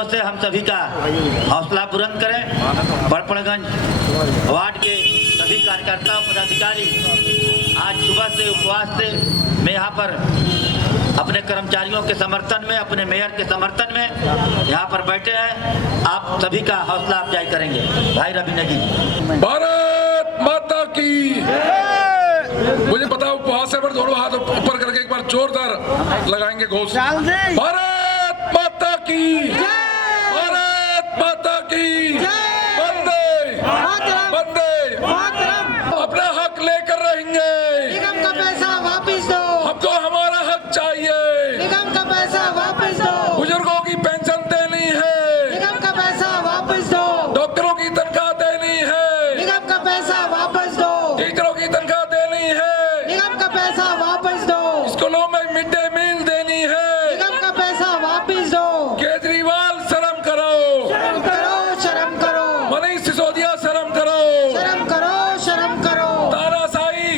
शब्दों से हम सभी का हौसला बुलंद करें। बड़पड़गंज वार्ड के सभी कार्यकर्ता पदाधिकारी आज सुबह से उपवास से मैं यहाँ पर अपने कर्मचारियों के समर्थन में, अपने मेयर के समर्थन में यहाँ पर बैठे हैं। आप सभी का हौसला अफजाई करेंगे। भाई रवि नेगी। भारत माता की। मुझे पता उपवास है, पर दोनों हाथ ऊपर करके एक बार जोरदार लगाएंगे घोष। भारत माता की, भारत माता की, वंदे वंदे। अपना हक लेकर रहेंगे। निगम का पैसा वापस दो। हमको हमारा हक चाहिए। निगम का पैसा वापस दो। बुजुर्गों की पेंशन देनी है। निगम का पैसा वापस दो। डॉक्टरों की तनख्वाह देनी है। निगम का पैसा वापस दो। टीचरों की तनख्वाह देनी है। निगम का पैसा वापस दो। स्कूलों में मिड डे मील देनी है। निगम का पैसा वापस दो। केजरीवाल शर्म करो। शर्म करो, शर्म करो। मनीष सिसोदिया शर्म करो। शर्म करो, शर्म करो। तानाशाही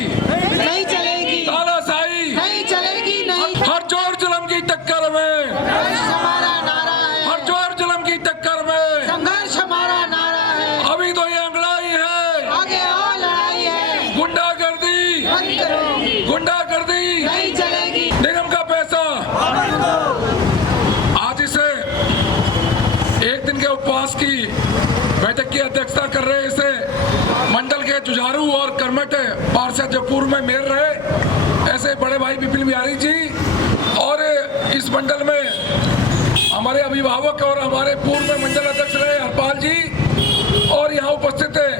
नहीं चलेगी, तानाशाही नहीं चलेगी, नहीं। हर जोर जुल्म की टक्कर में, संघर्ष हमारा नारा है। हर जोर जुल्म की टक्कर में संघर्ष हमारा नारा है। अभी तो ये अंगड़ाई है, आगे और लड़ाई है। गुंडागर्दी, बंद करो, गुंडागर्दी। नहीं चलेगी। निगम का पैसा। आज इसे एक दिन के उपवास की बैठक की अध्यक्षता कर रहे इसे मंडल के जुझारू और कर्मठ पार्षद जो पूर्व में मेयर रहे ऐसे बड़े भाई विपिन बिहारी जी, और इस मंडल में हमारे अभिभावक और हमारे पूर्व में मंडल अध्यक्ष रहे हरपाल जी, और यहाँ उपस्थित है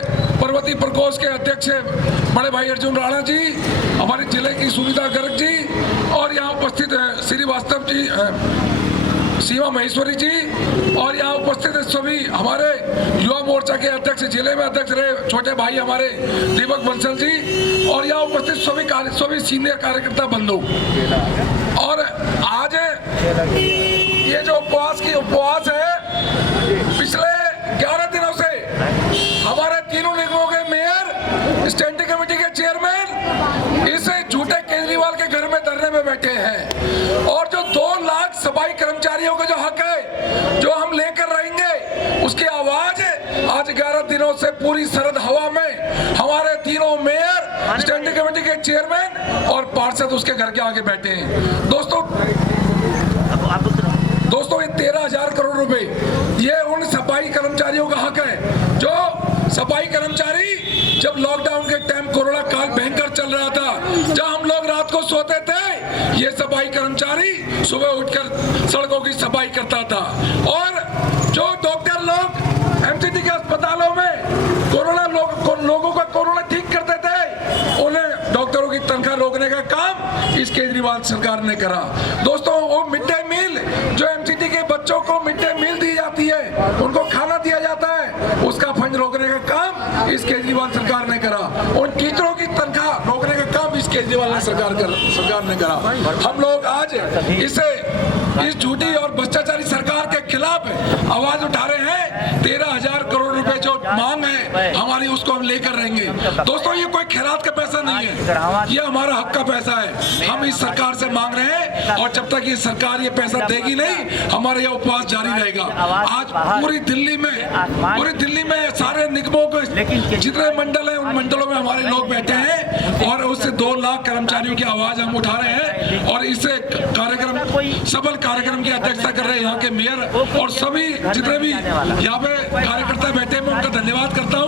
पर्वती प्रकोष्ठ के अध्यक्ष बड़े भाई अर्जुन राणा जी, हमारे जिले की सुविधा गर्ग जी, और यहाँ उपस्थित है श्रीवास्तव जी, सीमा महेश्वरी जी, और यहाँ उपस्थित सभी हमारे युवा मोर्चा के अध्यक्ष, जिले में अध्यक्ष रहे छोटे भाई हमारे दीपक बंसल जी, और यहाँ उपस्थित सभी सीनियर कार्यकर्ता बंधु। और आज ये जो उपवास है पिछले 11 दिनों से हमारे तीनों निगमों के मेयर, स्टैंडिंग कमेटी के चेयरमैन इस झूठे केजरीवाल के घर में धरने में बैठे हैं, और जो 2 लाख सफाई कर्मचारियों का जो हक है जो हम लेकर रहेंगे उसकी आवाज आज 11 दिनों से पूरी सरहद हवा में हमारे तीनों मेयर, स्टैंडिंग कमेटी के चेयरमैन और पार्षद उसके घर के आगे बैठे हैं। दोस्तों ये 13,000 करोड़ रुपए ये उन सफाई कर्मचारियों का हक है जो सफाई कर्मचारी जब लॉकडाउन के टाइम कोरोना काल भयंकर चल रहा था, जब हम लोग रात को सोते थे, ये सफाई कर्मचारी सुबह उठकर सड़कों की सफाई करता था, और जो डॉक्टर लोग एमसीडी के अस्पतालों में लोगों का कोरोना ठीक करते थे, उन्हें डॉक्टरों की तनख्वाह रोकने का काम इस केजरीवाल सरकार ने करा। दोस्तों वो मिड डे मील जो एमसीडी के बच्चों को मिड डे मील दी जाती है, उनको खाना दिया जाता है, उसका फंड रोकने का काम इस केजरीवाल सरकार ने करा। उन टीचरों की तनख्वाह रोकने का काम इस केजरीवाल सरकार ने करा। हम लोग आज इस झूठी और भ्रष्टाचारी सरकार के खिलाफ आवाज उठा रहे हैं। 13,000 करोड़ रुपए जो मांग है हमारी, उसको हम लेकर रहेंगे। दोस्तों ये कोई खैरात का पैसा नहीं है, ये हमारा हक का पैसा है। हम इस सरकार से मांग रहे हैं, और जब तक ये सरकार ये पैसा देगी नहीं, हमारा ये उपवास जारी रहेगा। आज पूरी दिल्ली में सारे निगमों के जितने मंडल हैं उन मंडलों में हमारे लोग बैठे हैं, और उससे 2 लाख कर्मचारियों की आवाज हम उठा रहे हैं, और इससे सफल कार्यक्रम की अध्यक्षता कर रहे हैं यहाँ के मेयर और सभी जितने भी यहाँ पे कार्यकर्ता बैठे हैं, मैं उनका धन्यवाद करता हूँ।